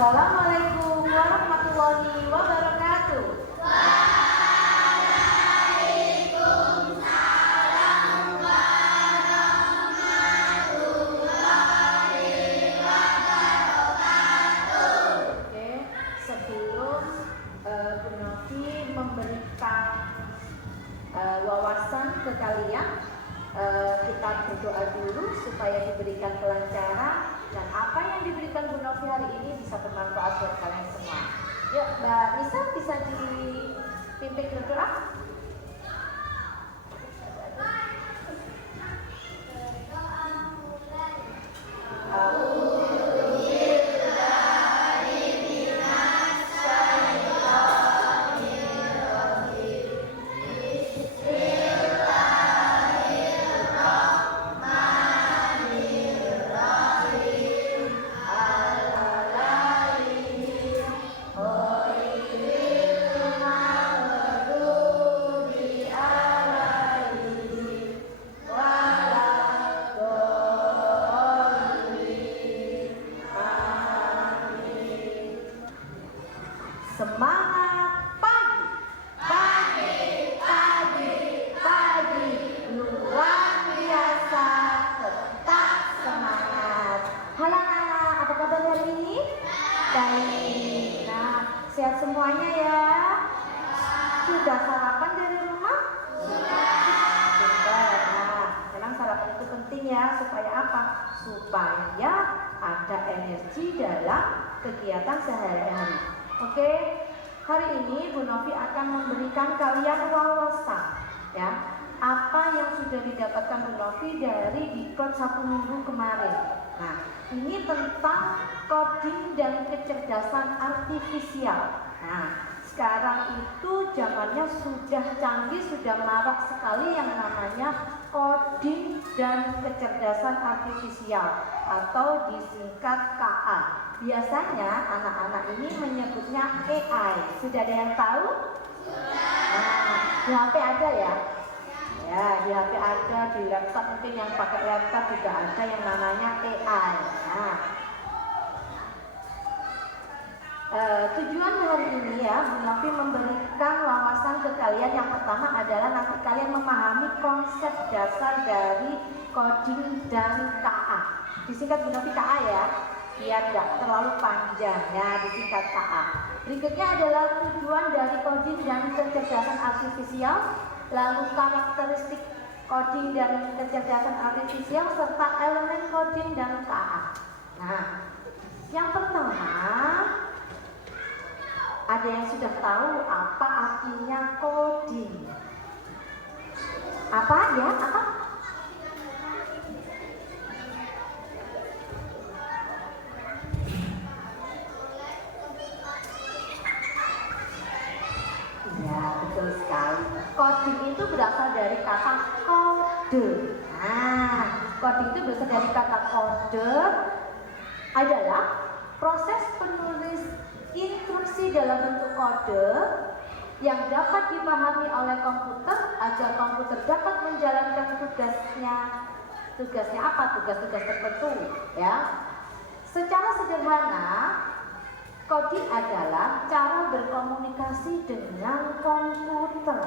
Assalamualaikum warahmatullahi wabarakatuh. Waalaikumsalam warahmatullahi wabarakatuh. Oke, sebelum Bu Novi memberikan wawasan ke kalian, kita berdoa dulu supaya diberikan kelancaran dan apa yang diberikan Bu Novi hari ini bisa bermanfaat buat kalian semua. Yuk, Mbak Nisa bisa dipimpin berdoa. Semangat pagi, pagi, luar biasa, tetap semangat. Halo anak, apa kabar hari ini? Baik. Nah, sehat semuanya ya. Sudah sarapan dari rumah? Sudah. Nah, memang sarapan itu penting ya, supaya apa? Supaya ada energi dalam kegiatan sehari-hari. Oke, hari ini Bu Novi akan memberikan kalian wawasan ya, apa yang sudah didapatkan Bu Novi dari Diklat 1 minggu kemarin. Nah, ini tentang coding dan kecerdasan artifisial. Nah, sekarang itu zamannya sudah canggih, sudah marak sekali yang namanya coding dan kecerdasan artifisial atau disingkat KA. Biasanya anak-anak ini menyebutnya AI. Sudah ada yang tahu? Nah, di HP ada ya? Ya, di HP ada, di laptop mungkin yang pakai laptop juga ada yang namanya AI. Nah, tujuan hari ini ya, Bu Novi memberikan wawasan ke kalian. Yang pertama adalah nanti kalian memahami konsep dasar dari coding dan KA. Disingkat Bu Novi KA ya, biar tidak terlalu panjang ya, disingkat KA. Berikutnya adalah tujuan dari coding dan kecerdasan artifisial, lalu karakteristik coding dan kecerdasan artifisial serta elemen coding dan KA. Nah, yang pertama, ada yang sudah tahu apa artinya coding? Apa ya? Apa? Ya, betul sekali. Coding itu berasal dari kata kode. Nah, coding itu berasal dari kata kode adalah proses penulis instruksi dalam bentuk kode yang dapat dipahami oleh komputer agar komputer dapat menjalankan tugasnya. Tugasnya apa? Tugas-tugas tertentu ya. Secara sederhana, coding adalah cara berkomunikasi dengan komputer.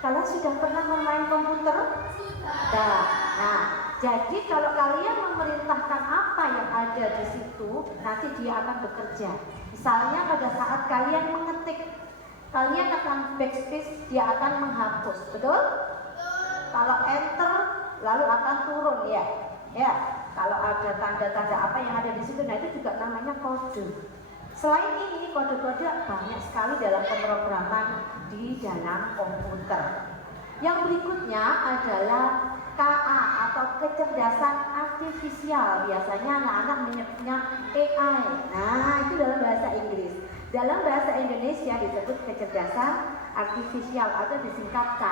Kalian sudah pernah bermain komputer? Sudah. Nah, jadi kalau kalian memerintahkan apa yang ada di situ, nanti dia akan bekerja. Misalnya pada saat kalian mengetik, kalian akan backspace, dia akan menghapus, betul? Kalau enter, lalu akan turun ya. Ya, kalau ada tanda-tanda apa yang ada di situ, nah itu juga namanya kode. Selain ini, kode-kode banyak sekali dalam pemrograman di dalam komputer. Yang berikutnya adalah KA atau kecerdasan artifisial. Biasanya anak-anak menyebutnya AI. Nah, itu dalam bahasa Inggris. Dalam bahasa Indonesia disebut kecerdasan artifisial atau disingkat K.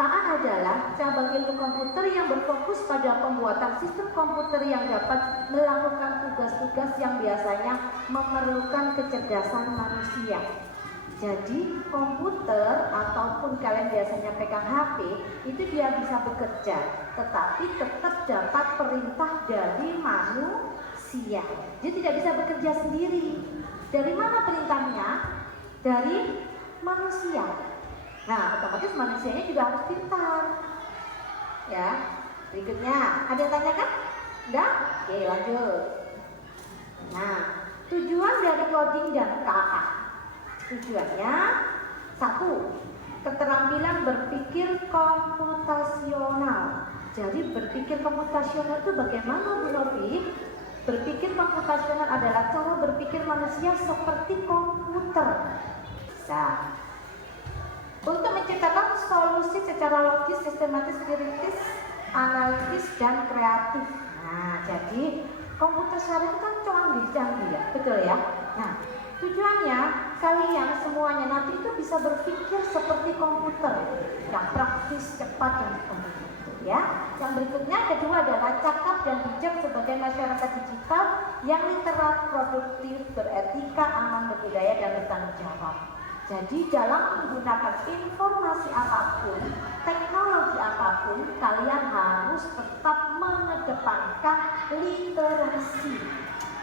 KA adalah cabang ilmu komputer yang berfokus pada pembuatan sistem komputer yang dapat melakukan tugas-tugas yang biasanya memerlukan kecerdasan manusia. Jadi komputer ataupun kalian biasanya pegang HP itu dia bisa bekerja, tetapi tetap dapat perintah dari manusia. siap. Dia tidak bisa bekerja sendiri. Dari mana perintahnya? Dari manusia. Nah, otomatis manusianya juga harus pintar. Ya, berikutnya ada yang tanyakan? Enggak? Oke, lanjut. Nah, tujuan dari coding dan KA. Tujuannya satu, keterampilan berpikir komputasional. Jadi berpikir komputasional itu bagaimana, Bu Novi? Berpikir komputasional adalah cara berpikir manusia seperti komputer. Bisa. Untuk menciptakan solusi secara logis, sistematis, kritis, analitis, dan kreatif. Nah, jadi komputer sekarang kan canggih ya, betul ya? Nah, tujuannya kalian semuanya nanti itu bisa berpikir seperti komputer yang praktis, cepat, dan seperti itu ya. Yang berikutnya kedua adalah cakap dan bijak sebagai masyarakat digital yang literat, produktif, beretika, aman, berbudaya, dan bertanggung jawab. Jadi dalam menggunakan informasi apapun, teknologi apapun, kalian harus tetap mengedepankan literasi.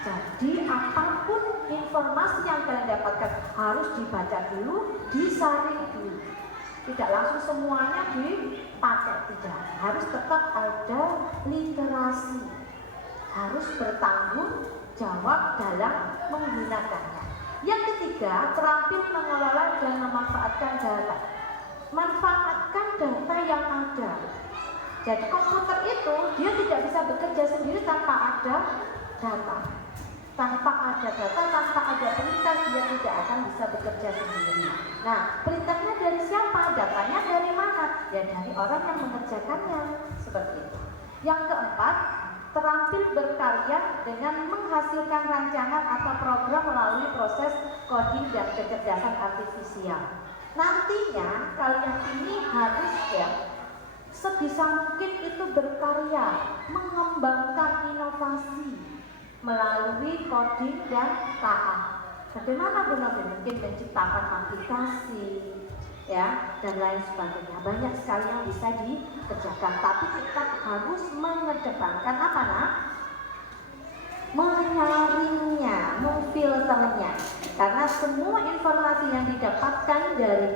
Jadi apapun informasi yang kalian dapatkan harus dibaca dulu, disaring dulu. Tidak langsung semuanya dipakai, tidak. Harus tetap ada literasi. Harus bertanggung jawab dalam menggunakannya. Yang ketiga, terampil mengelola dan memanfaatkan data. Manfaatkan data yang ada. Jadi komputer itu dia tidak bisa bekerja sendiri tanpa ada data. Tanpa ada data, tanpa ada perintah, dia tidak akan bisa bekerja sendiri. Nah, perintahnya dari siapa? Datanya dari mana? Ya dari orang yang mengerjakannya. Seperti itu. Yang keempat, terampil berkarya dengan menghasilkan rancangan atau program melalui proses coding dan kecerdasan artifisial. Nantinya kalian ini harus ya sebisa mungkin itu berkarya, mengembangkan inovasi melalui coding dan KA. Bagaimana Bu Novi? Mungkin menciptakan aplikasi ya dan lain sebagainya. Banyak sekali yang bisa dikerjakan, tapi kita harus mengedepankan apa nak? Menyaringnya, memfilternya. Karena semua informasi yang didapatkan dari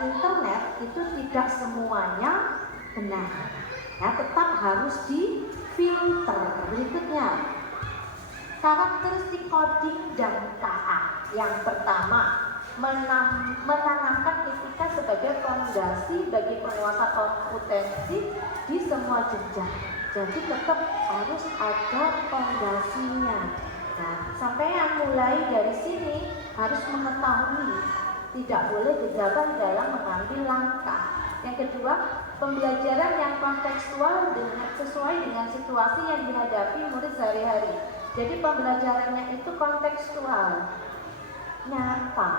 internet itu tidak semuanya benar. Ya, tetap harus difilter. Berikutnya, karakteristik coding dan KA. Yang pertama, menanamkan etika sebagai fondasi bagi penguasa kompetensi di semua jenjang. Jadi tetap harus ada fondasinya. Nah, sampai yang mulai dari sini harus mengetahui, tidak boleh gegabah dalam mengambil langkah. Yang kedua, pembelajaran yang kontekstual sesuai dengan situasi yang dihadapi murid sehari-hari. Jadi pembelajarannya itu kontekstual, nyata.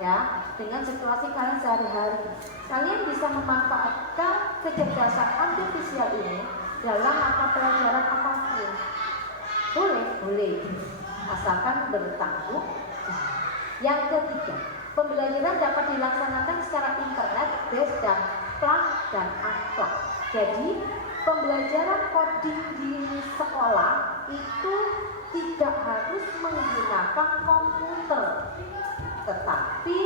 Ya, dengan situasi kalian sehari-hari, kalian bisa memanfaatkan kecerdasan artifisial ini dalam mata pelajaran apapun. Boleh, asalkan bertanggung. Yang ketiga, pembelajaran dapat dilaksanakan secara internet, based dan plan dan akhlak. Jadi pembelajaran coding di sekolah itu tidak harus menggunakan komputer, tetapi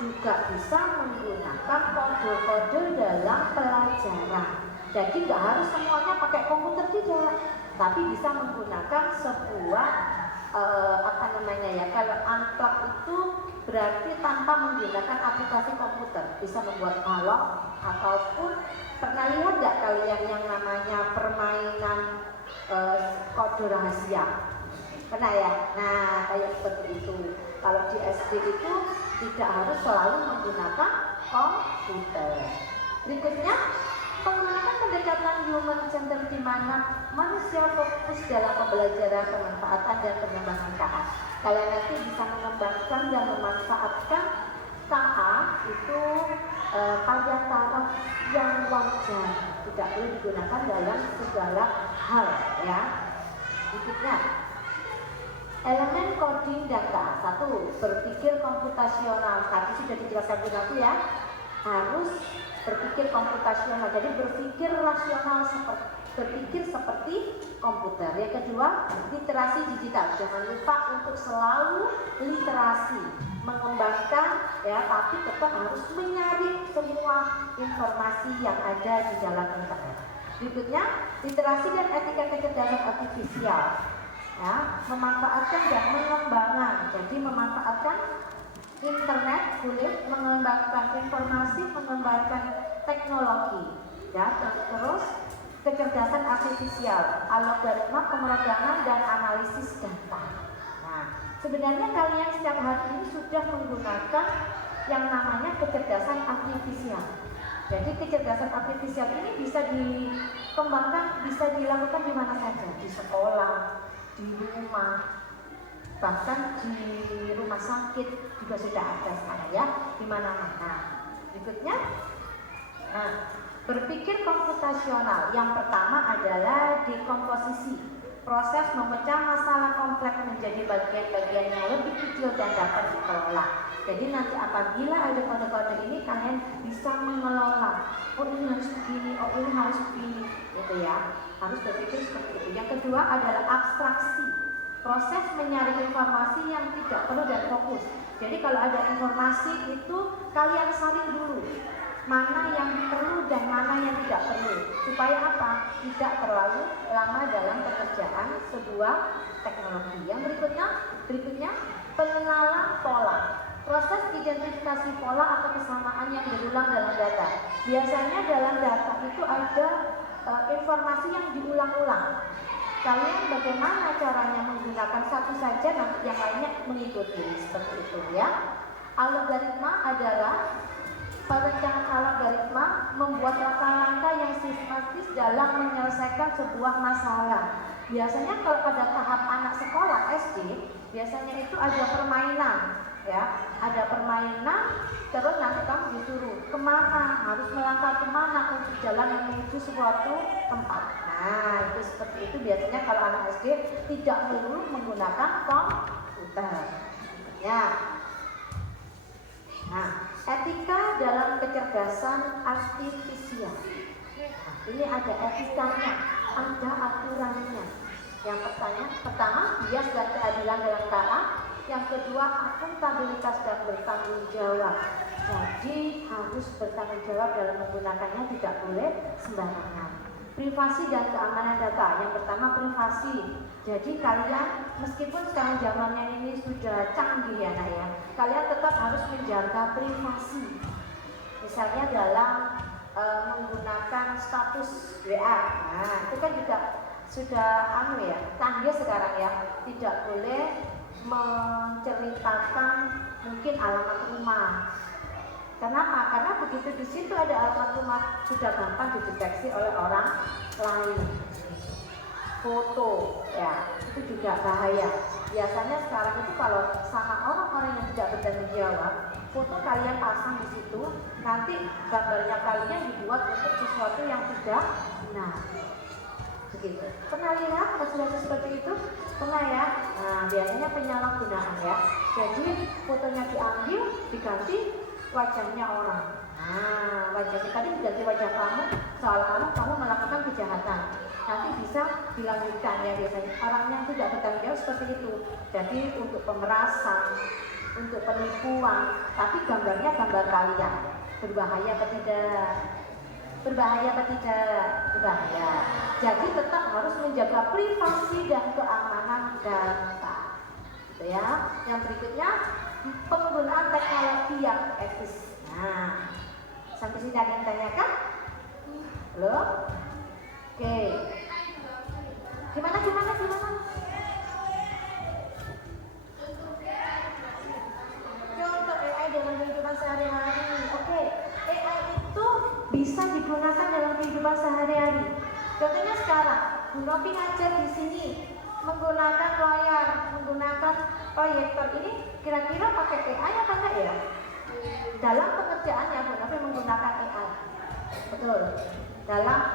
juga bisa menggunakan kode-kode dalam pelajaran. Jadi nggak harus semuanya pakai komputer, tidak, tapi bisa menggunakan sebuah kalau unplug itu berarti tanpa menggunakan aplikasi komputer, bisa membuat balok ataupun pernah lihat nggak kalian yang namanya permainan kode rahasia? Pernah ya? Nah, kayak seperti itu. Kalau di SD itu tidak harus selalu menggunakan komputer. Berikutnya, penggunaan pendekatan human center di mana manusia fokus dalam pembelajaran, pemanfaatan dan pengembangan KA. Kalian nanti bisa mengembangkan dan memanfaatkan KA itu pada taraf yang wajar, tidak boleh digunakan dalam segala hal ya. Berikutnya, elemen coding dan KA. Satu, berpikir komputasional. Tadi sudah dijelaskan juga ya, harus berpikir komputasional. Jadi berpikir rasional berpikir seperti komputer. Yang kedua, literasi digital. Jangan lupa untuk selalu literasi, mengembangkan ya, tapi tetap harus menyaring semua informasi yang ada di dalam internet. Berikutnya, literasi dan etika kecerdasan artifisial. Ya, memanfaatkan dan mengembangkan. Jadi memanfaatkan internet, boleh mengembangkan informasi, mengembangkan teknologi. Ya, terus kecerdasan artifisial, algoritma pemrograman dan analisis data. Nah, sebenarnya kalian setiap hari ini sudah menggunakan yang namanya kecerdasan artifisial. Jadi kecerdasan artifisial ini bisa dikembangkan, bisa dilakukan di mana saja, di sekolah, di rumah, bahkan di rumah sakit juga sudah ada sekarang ya, di mana-mana. Berikutnya, nah, berpikir komputasional. Yang pertama adalah dekomposisi, proses memecah masalah kompleks menjadi bagian-bagian yang lebih kecil dan dapat dikelola. Jadi nanti apabila ada kode-kode ini, kalian bisa mengelola. Oh ini harus begini, oh ini harus begini, gitu ya. Harus berpikir seperti itu. Yang kedua adalah abstraksi, proses menyaring informasi yang tidak perlu dan fokus. Jadi kalau ada informasi itu kalian saring dulu, mana yang perlu dan mana yang tidak perlu, supaya apa? Tidak terlalu lama dalam pekerjaan sebuah teknologi. Yang berikutnya pengenalan pola, proses identifikasi pola atau kesamaan yang berulang dalam data. Biasanya dalam data itu ada informasi yang diulang-ulang. Kalian bagaimana caranya menggunakan satu saja, nanti yang lainnya mengikuti, seperti itu ya. Algoritma adalah perencanaan algoritma, membuat langkah-langkah yang sistematis dalam menyelesaikan sebuah masalah. Biasanya kalau pada tahap anak sekolah SD, biasanya itu ada permainan, ya, ada permainan. Terus nanti kamu disuruh kemana, harus melangkah kemana untuk jalan yang menuju suatu tempat. Nah, itu seperti itu biasanya kalau anak SD tidak perlu menggunakan komputer. Ya. Nah, etika dalam kecerdasan artifisial. Nah, ini ada etikanya, ada aturannya. Yang pertama, bias dan keadilan dalam cara. Yang kedua, akuntabilitas dan bertanggung jawab. Jadi harus bertanggung jawab dalam menggunakannya, tidak boleh sembarangan. Privasi dan keamanan data. Yang pertama, privasi. Jadi kalian meskipun sekarang zamannya ini sudah canggih ya nak ya, kalian tetap harus menjaga privasi. Misalnya dalam menggunakan status WA. Nah, itu kan juga sudah canggih sekarang ya. Tidak boleh menceritakan mungkin alamat rumah. Kenapa? Karena begitu di situ ada alamat rumah, sudah gampang dideteksi oleh orang lain. Foto, ya, itu juga bahaya. Biasanya sekarang itu kalau sama orang-orang yang tidak bertanggung jawab, foto kalian pasang di situ, nanti gambarnya kalian dibuat untuk sesuatu yang tidak benar. Begitu. Pernah lihat kasus-kasus seperti itu? Pernah ya? Nah, biasanya penyalahgunaan ya. Jadi fotonya diambil, diganti wajahnya orang. Nah, wajahnya tadi diganti wajah kamu, seolah-olah kamu melakukan kejahatan. Nanti bisa dilanjutkan ya, biasanya orang yang tidak bertanggung jawab seperti itu. Jadi untuk pemerasan, untuk penipuan, tapi gambarnya gambar kalian. Berbahaya atau tidak? Berbahaya atau tidak? Berbahaya. Jadi tetap harus menjaga privasi dan keamanan data. Gitu ya. Yang berikutnya, penggunaan teknologi yang etis. Nah, sampai sini ada yang tanyakan? Belum? Oke. Gimana? Contoh AI dalam kehidupan sehari-hari. Oke, AI itu bisa digunakan dalam kehidupan sehari-hari. Contohnya sekarang, Bu Novi ngajar di sini menggunakan layar, menggunakan proyektor ini, kira-kira pakai AI apa enggak ya? Dalam pekerjaannya Bu Novi menggunakan AI. Betul.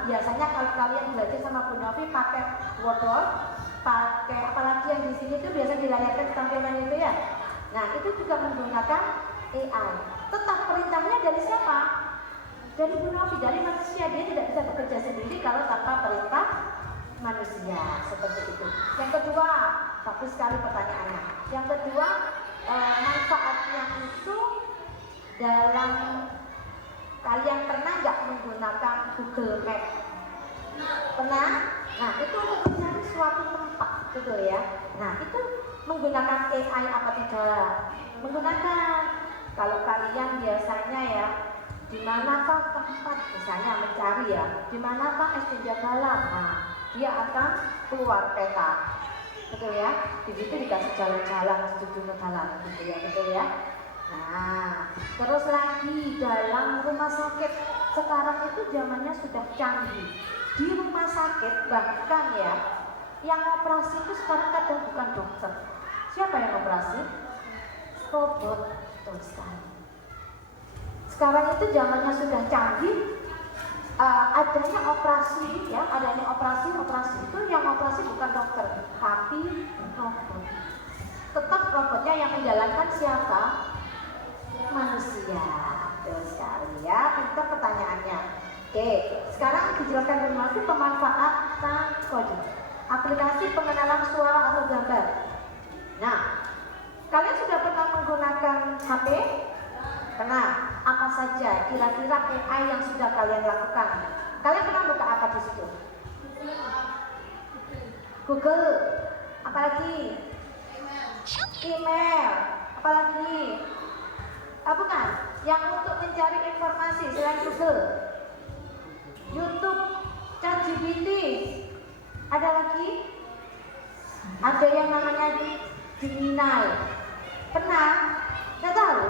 Biasanya kalau kalian belajar sama Bu Novi pakai Word, pakai apalagi yang di sini itu biasa dilayarkan tampilan itu ya. Nah, itu juga menggunakan AI. Tetap perintahnya dari siapa? Dari Bu Novi, dari manusia, dia tidak bisa bekerja sendiri kalau tanpa perintah manusia, seperti itu. Yang kedua, bagus sekali pertanyaannya. Yang kedua, manfaatnya itu dalam, kalian pernah nggak menggunakan Google Map? Pernah? Nah, itu untuk mencari suatu tempat, betul ya. Nah, itu menggunakan AI apa tidak? Menggunakan. Kalau kalian biasanya ya, di manakah tempat, misalnya mencari ya, di manakah SD Jagalan? Nah, dia akan keluar peta, betul ya. Di situ dikasih jalan-jalan menuju jalan, gitu ya, betul ya. Nah, terus lagi dalam rumah sakit sekarang itu zamannya sudah canggih. Di rumah sakit bahkan ya, yang operasi itu sekarang kadang bukan dokter. Siapa yang operasi? Robot, betul sekali. Sekarang itu zamannya sudah canggih, adanya operasi ya, adanya operasi itu yang operasi bukan dokter, tapi robot. Tetap robotnya yang menjalankan siapa? Manusia. Betul sekali ya, pintar pertanyaannya. Oke, sekarang dijelaskan lagi pemanfaatan kode. Aplikasi pengenalan suara atau gambar. Nah, kalian sudah pernah menggunakan HP? Pernah. Apa saja kira-kira AI yang sudah kalian lakukan? Kalian pernah buka apa di situ? Google. Apalagi? Email. Apalagi? Bukan. Yang untuk mencari informasi selain Google. YouTube, ChatGPT. Ada lagi? Ada yang namanya Gemini. Pernah? Nggak tahu?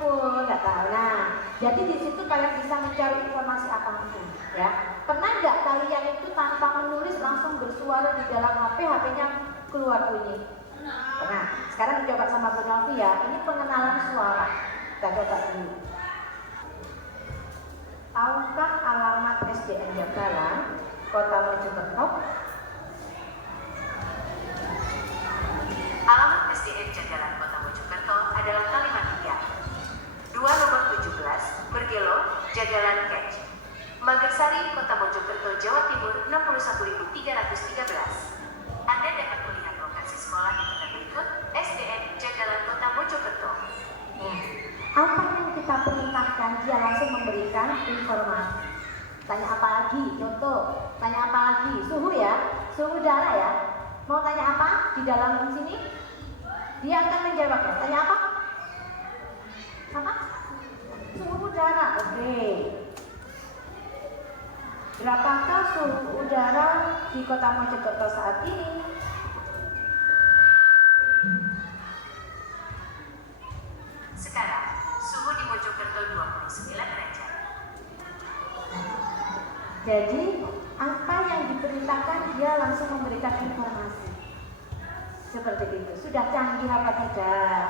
Oh, nggak tahu. Nah, jadi di situ kalian bisa mencari informasi apapun, ya. Pernah nggak kalian itu tanpa menulis langsung bersuara di dalam HP, HP-nya keluar bunyi? Pernah. Sekarang dicoba sama Bu Novi ya. Ini pengenalan suara. Kita coba dulu. Tahukah alamat SDN Jagalan, Kota Mojokerto? Alamat SDN Jagalan Kota Mojokerto adalah kalimat 2 nomor 17, Bergelo, Jagalan Kec. Magersari, Kota Mojokerto, Jawa Timur 61.313. Anda dapat melihat lokasi sekolah yang berikut, SDN Jagalan Kota Mojokerto. Apa yang kita perintahkan, dia langsung memberikan informasi. Tanya apa lagi? Contoh, tanya apa lagi? Suhu ya, suhu udara ya. Mau tanya apa di dalam sini? Dia akan menjawab. Tanya apa? Apa? Suhu udara. Oke. Berapakah suhu udara di Kota Mojokerto saat ini? Sekarang, suhu di Mojokerto 29 derajat. Jadi, apa yang diperintahkan dia langsung memberikan informasi. Seperti itu. Sudah canggih apa tidak?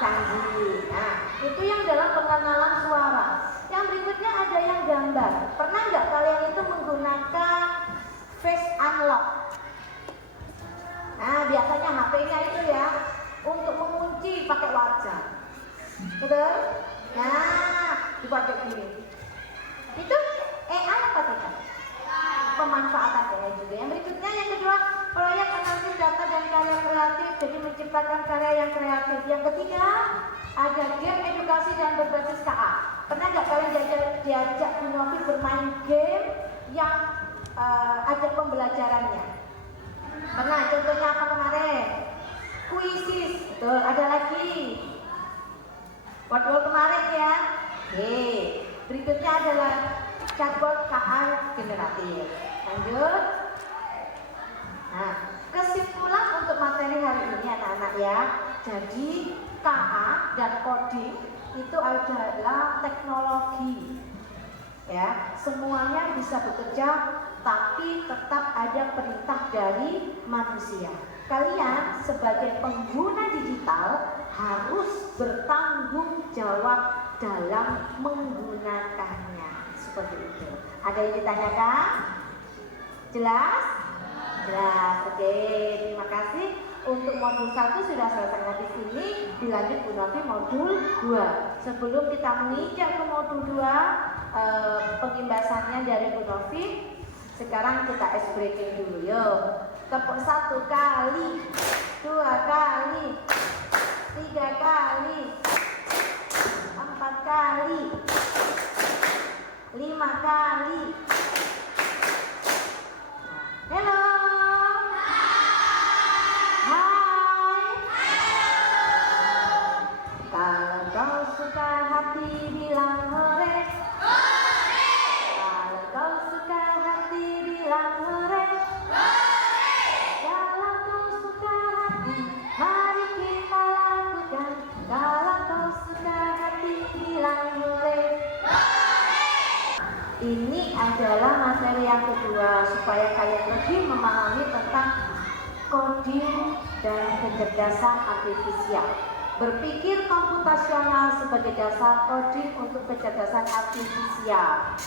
Canggih. Nah, itu yang dalam pengenalan suara. Yang berikutnya ada yang gambar. Pernah nggak kalian itu menggunakan face unlock? Nah, biasanya HP-nya itu ya untuk mengunci pakai wajah. Betul? Nah, dipakai gini. Itu AI apa tidak? Pemanfaatan AI juga. Yang berikutnya yang kedua, proyek analisis data dan karya kreatif, jadi menciptakan karya yang kreatif. Yang ketiga, ada game edukasi dan berbasis KA. Pernah nggak kalian diajak Bu Novi bermain game yang ada pembelajarannya? Pernah, contohnya apa kemarin? Kuisis, betul. Ada lagi Wordwall kemarin ya. Oke, berikutnya adalah chatbot KA generatif. Lanjut. Nah, kesimpulan untuk materi hari ini anak-anak ya. Jadi KA dan coding itu adalah teknologi. Ya, semuanya bisa bekerja tapi tetap ada perintah dari manusia. Kalian sebagai pengguna digital harus bertanggung jawab dalam menggunakannya. Seperti itu. Ada yang ditanyakan? Jelas? Jelas. Oke, terima kasih. Untuk modul 1 sudah selesai. Nah, di sini dilanjut Bu Novi modul 2. Sebelum kita menginjak ke modul 2, pengimbasannya dari Bu Novi, sekarang kita ice breaking dulu. Yuk, tepuk 1 kali, 2 kali, 3 kali, 4 kali, 5 kali. Halo. Kalau kau suka hati bilang hore. Kalau kau suka hati bilang hore. Kalau kau suka hati, mari kita lakukan. Kalau kau suka hati bilang hore. Ini adalah materi yang kedua supaya kalian lebih memahami tentang coding dan kecerdasan artifisial. Berpikir komputasional sebagai dasar coding untuk kecerdasan artifisial.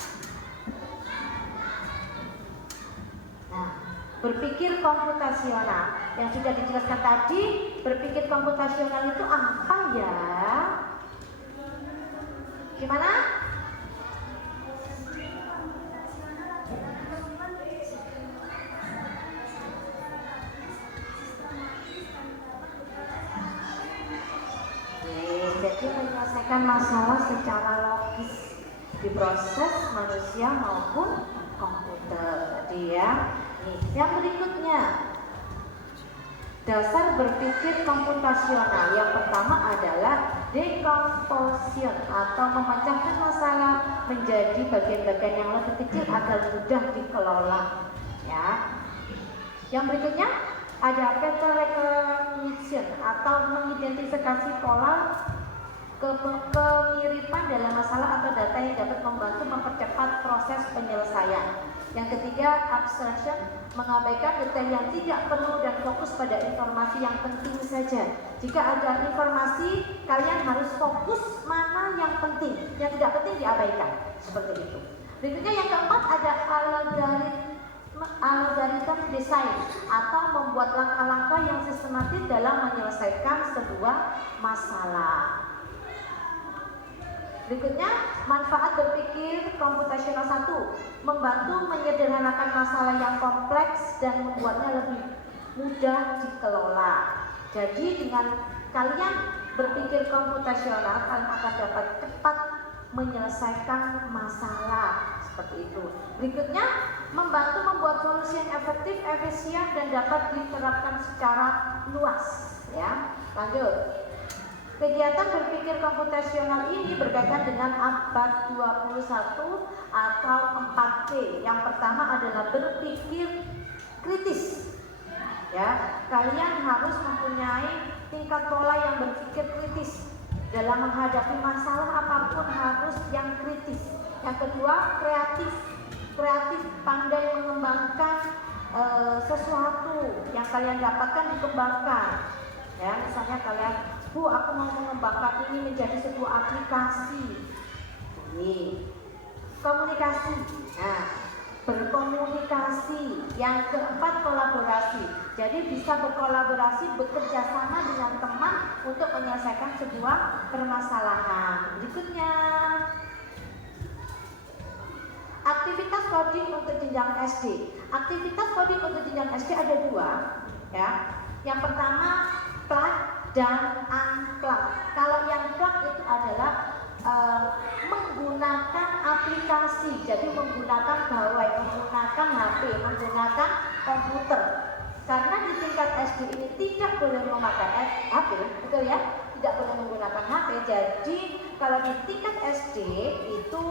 Nah, berpikir komputasional yang sudah dijelaskan tadi, berpikir komputasional itu apa ya? Gimana? Jadi menyelesaikan masalah secara logis di proses manusia maupun komputer. Jadi ya, yang berikutnya dasar berpikir komputasional. Yang pertama adalah decomposition atau memecahkan masalah menjadi bagian-bagian yang lebih kecil agar mudah dikelola. Ya. Yang berikutnya ada pattern recognition atau mengidentifikasi pola kemiripan dalam masalah atau data yang dapat membantu mempercepat proses penyelesaian. Yang ketiga, abstraction, mengabaikan detail yang tidak perlu dan fokus pada informasi yang penting saja. Jika ada informasi, kalian harus fokus mana yang penting, yang tidak penting diabaikan. Seperti itu. Berikutnya yang keempat ada algoritma desain atau membuat langkah-langkah yang sistematis dalam menyelesaikan sebuah masalah. Berikutnya, manfaat berpikir komputasional 1, membantu menyederhanakan masalah yang kompleks dan membuatnya lebih mudah dikelola. Jadi dengan kalian berpikir komputasional, kalian akan dapat cepat menyelesaikan masalah seperti itu. Berikutnya, membantu membuat solusi yang efektif, efisien dan dapat diterapkan secara luas. Ya, lanjut. Kegiatan berpikir komputasional ini berkaitan dengan abad 21 atau 4P. Yang pertama adalah berpikir kritis. Ya, kalian harus mempunyai tingkat pola yang berpikir kritis. Dalam menghadapi masalah apapun harus yang kritis. Yang kedua, kreatif. Kreatif, pandai mengembangkan sesuatu yang kalian dapatkan dikembangkan. Ya, misalnya kalian, Bu, aku mau mengembangkan ini menjadi sebuah aplikasi. Ini komunikasi. Nah, berkomunikasi. Yang keempat, kolaborasi. Jadi bisa berkolaborasi, bekerja sama dengan teman untuk menyelesaikan sebuah permasalahan. Berikutnya, aktivitas coding untuk jenjang SD. Aktivitas coding untuk jenjang SD ada dua, ya. Yang pertama, plug dan unplug. Kalau yang plug itu adalah menggunakan aplikasi, jadi menggunakan gawai, menggunakan HP, menggunakan komputer. Karena di tingkat SD ini tidak boleh memakai HP, betul ya? Tidak boleh menggunakan HP. Jadi kalau di tingkat SD itu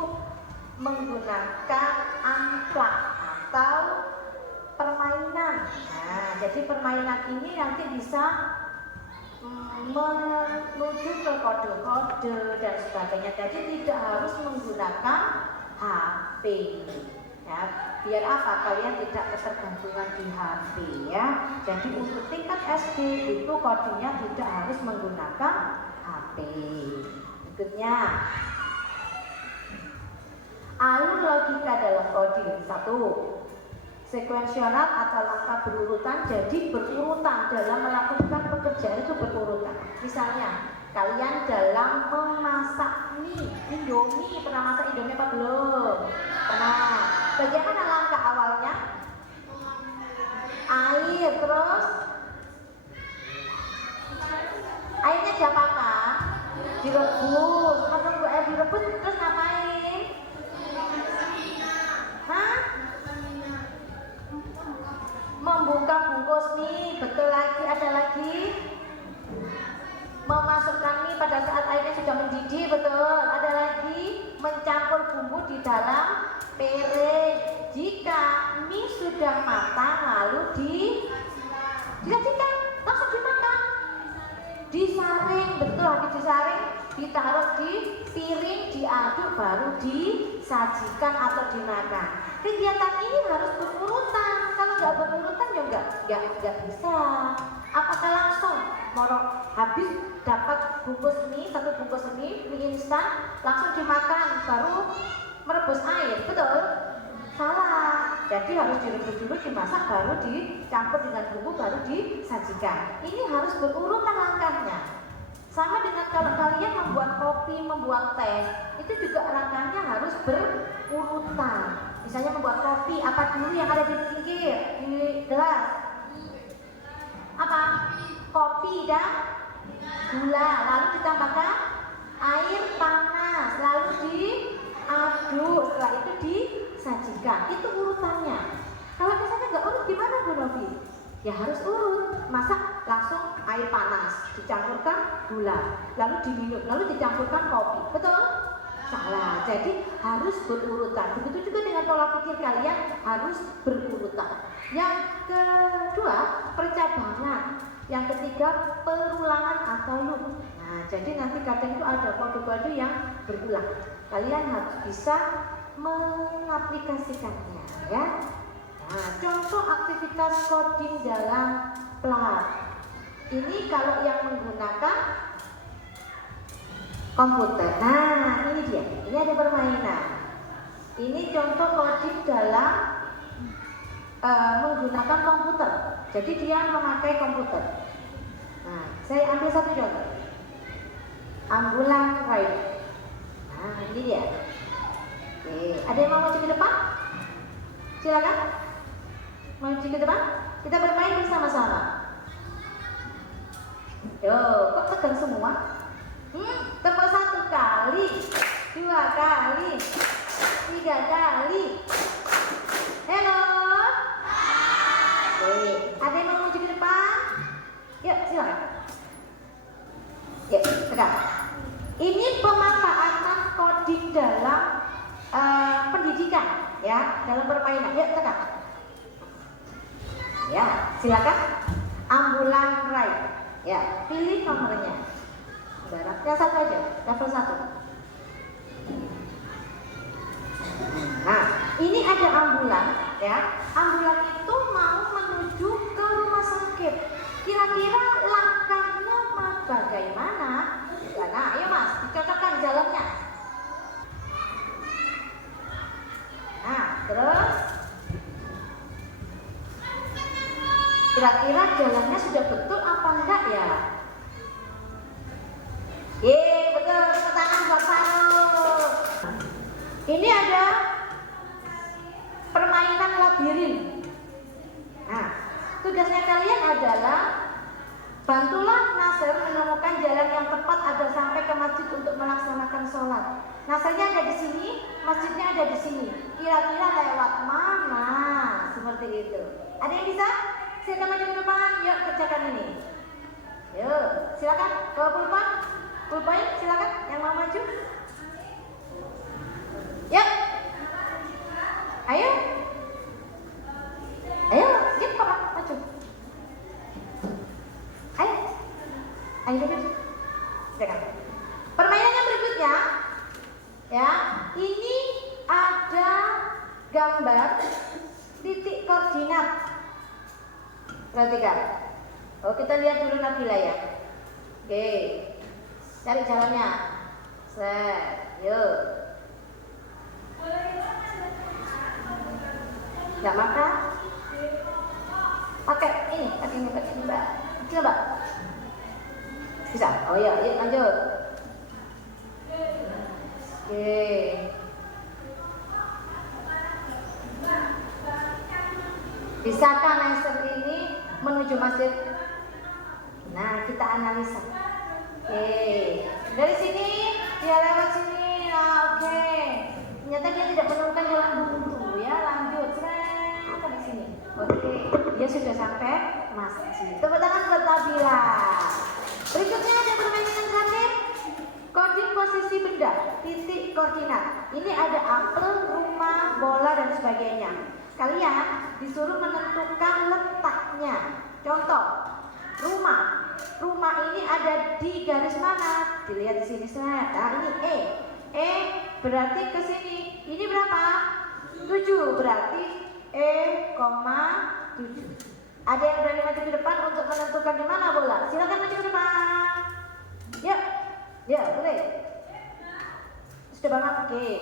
menggunakan unplug atau permainan. Nah, jadi permainan ini nanti bisa menuju ke kode-kode dan sebagainya. Jadi tidak harus menggunakan HP. Ya, biar apa? Kalian tidak ketergantungan di HP ya. Jadi untuk tingkat SD itu kodenya tidak harus menggunakan HP. Berikutnya, alur logika dalam coding. 1. Sekuensional atau langkah berurutan, jadi berurutan dalam melakukan pekerjaan itu berurutan. Misalnya, kalian dalam memasak mie, Indomie, pernah masak Indomie apa belum? Pernah. Bagaimana langkah awalnya? Air, terus airnya diapakan? Direbus. Menunggu air direbus, terus ngapain? Hah? Membuka bungkus mie, betul lagi, ada lagi. Memasukkan mie pada saat airnya sudah mendidih, betul. Ada lagi, mencampur bumbu di dalam piring. Jika mie sudah matang, lalu disajikan, langsung dimakan. Disaring, betul, habis disaring, ditaruh di piring, diaduk, baru disajikan atau dimakan. Kegiatan ini harus berurutan. Kalau nggak berurutan ya nggak bisa. Apakah langsung habis dapat bungkus mie, satu bungkus mie instan, langsung dimakan baru merebus air, betul? Salah. Jadi harus direbus dulu, dimasak, baru dicampur dengan bumbu, baru disajikan. Ini harus berurutan langkahnya. Sama dengan kalau kalian membuat kopi, membuat teh, itu juga langkahnya harus berurutan. Misalnya membuat kopi, apa dulu yang ada di pinggir, di gelas? Apa? Kopi dan gula, lalu ditambahkan air panas, lalu diaduk, setelah itu disajikan. Itu urutannya. Kalau misalnya nggak urut gimana Bu Novi? Ya harus urut. Masak langsung air panas, dicampurkan gula, lalu diminum, lalu dicampurkan kopi. Betul? Salah. Jadi harus berurutan. Begitu juga dengan pola pikir kalian harus berurutan. Yang kedua, percabangan. Yang ketiga, perulangan atau loop. Nah, jadi nanti kadang itu ada kode-kode yang berulang. Kalian harus bisa mengaplikasikannya, ya. Nah, contoh aktivitas coding dalam plat. Ini kalau yang menggunakan komputer. Nah, ini dia. Ini ada permainan. Ini contoh coding dalam menggunakan komputer. Jadi dia memakai komputer. Nah, saya ambil satu contoh. Ambulan ride. Nah, ini dia. Oke, ada yang mau maju ke depan? Silakan. Maju ke depan. Kita bermain bersama-sama. Yo, kok tegang semua? Tepuk 1 kali, 2 kali, 3 kali. Hello. Oke, ada yang mau maju ke depan? Yuk, silakan. Yuk, tegak. Ini pemanfaatan coding dalam pendidikan, ya, dalam permainan. Yuk, tegak. Ya, silakan. Ambulan ride. Ya, pilih nomornya. Yang satu aja, level 1. Nah, ini ada ambulan, ya. Ambulan itu mau menuju ke rumah sakit. Kira-kira langkahnya bagaimana? Nah, ayo Mas, dicocokkan jalannya. Nah, terus kira-kira jalannya sudah betul apa enggak ya? Betul, tepuk tangan buat Farul. Ini ada permainan labirin. Nah, tugasnya kalian adalah bantulah Nasir menemukan jalan yang tepat agar sampai ke masjid untuk melaksanakan sholat. Nasirnya ada di sini, masjidnya ada di sini. Kira-kira lewat mana? Seperti itu. Ada yang bisa? Silakan maju ke depan. Yuk kerjakan ini. Yuk, silakan. Bawa pulpen. Pulpen, silakan. Yang mau maju. Yuk. Ayo. Ayo, cepat maju. Ayo. Ayo duduk. Silakan. Permainan yang berikutnya, ya, ini ada gambar titik koordinat. Perhatikan. Oh, kita lihat dulu Nabila ya. Oke. Cari jalannya. Set. Yuk. Enggak makan? Pakai ini, Mbak. Coba. Bisa? Oh ya, yuk lanjut. Oke. Bisakah laser ini menuju masjid? Nah, kita analisa. Oke. Dari sini, dia lewat sini. Nah, oke. Ternyata dia tidak menemukan jalan buntu ya. Lanjut. Sampai di sini. Oke. Dia sudah sampai masjid. Tepuk tangan buat Nabila. Berikutnya ada permainan terakhir. Coding posisi benda, titik koordinat. Ini ada apel, rumah, bola dan sebagainya. Kalian disuruh menentukan letaknya. Contoh, rumah. Rumah ini ada di garis mana? Dilihat di sini saya. Nah, ini E. E berarti ke sini. Ini berapa? 7. Berarti E, 7. Ada yang berani maju ke depan untuk menentukan di mana bola? Silakan maju ke depan. Ya, ya boleh. Sudah banget, oke.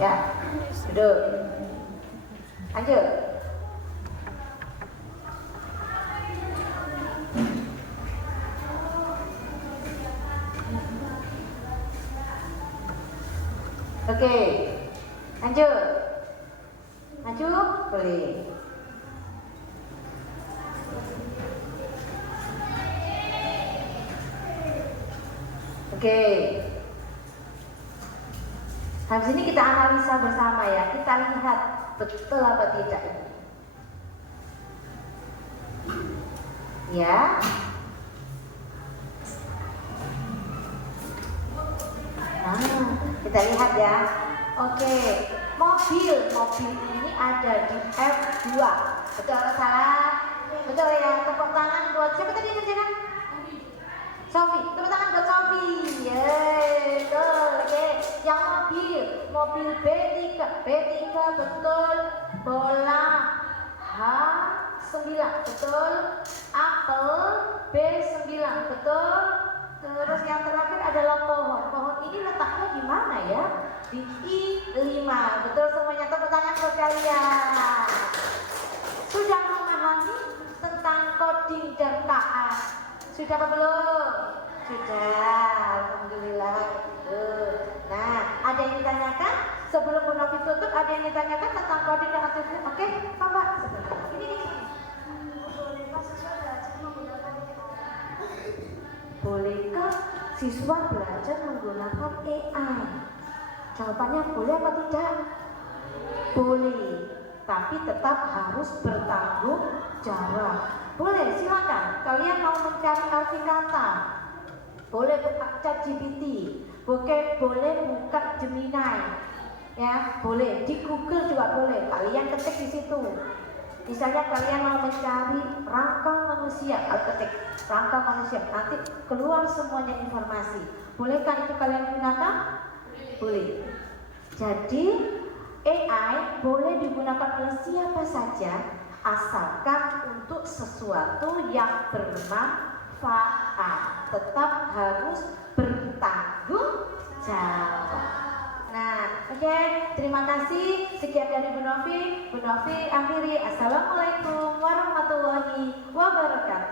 Ya, duduk. Lanjut. Oke, lanjut. Maju, boleh. Oke. Habis ini kita analisa bersama ya. Kita lihat betul apa tidak ini. Ya. Nah, kita lihat ya. Oke, mobil ini ada di F2. Betul atau salah? Betul ya. Tepuk tangan buat siapa tadi yang ngerjakan? Sofi. Tepuk tangan buat Sofi. Yeay, betul. Oke, yang mobil B3 betul. Bola H9 betul. Apel B9 betul. Terus yang terakhir adalah pohon. Pohon ini letaknya di mana ya? Di I5. Betul semuanya, tepuk tangan buat kalian. Sudah memahami tentang coding dan KA? Sudah apa belum? Sudah. Alhamdulillah. Nah, ada yang ditanyakan? Sebelum Bu Novi tutup, ada yang ditanyakan tentang coding dan aktivitas? Oke, Pak. Ini. Bolehkah siswa belajar menggunakan AI? Jawabannya boleh apa tidak? Boleh, tapi tetap harus bertanggung jawab. Boleh, silakan. Kalian mau mencari arti kata, boleh buka ChatGPT, boleh buka Gemini, ya boleh. Di Google juga boleh. Kalian ketik di situ. Misalnya kalian mau mencari rangka manusia, ketik rangka manusia, nanti keluar semuanya informasi. Bolehkah itu kalian gunakan? Boleh. Jadi AI boleh digunakan oleh siapa saja, asalkan untuk sesuatu yang bermanfaat. Tetap harus bertanggung jawab. Nah, oke, terima kasih. Sekian dari Bu Novi. Bu Novi akhiri. Assalamualaikum warahmatullahi wabarakatuh.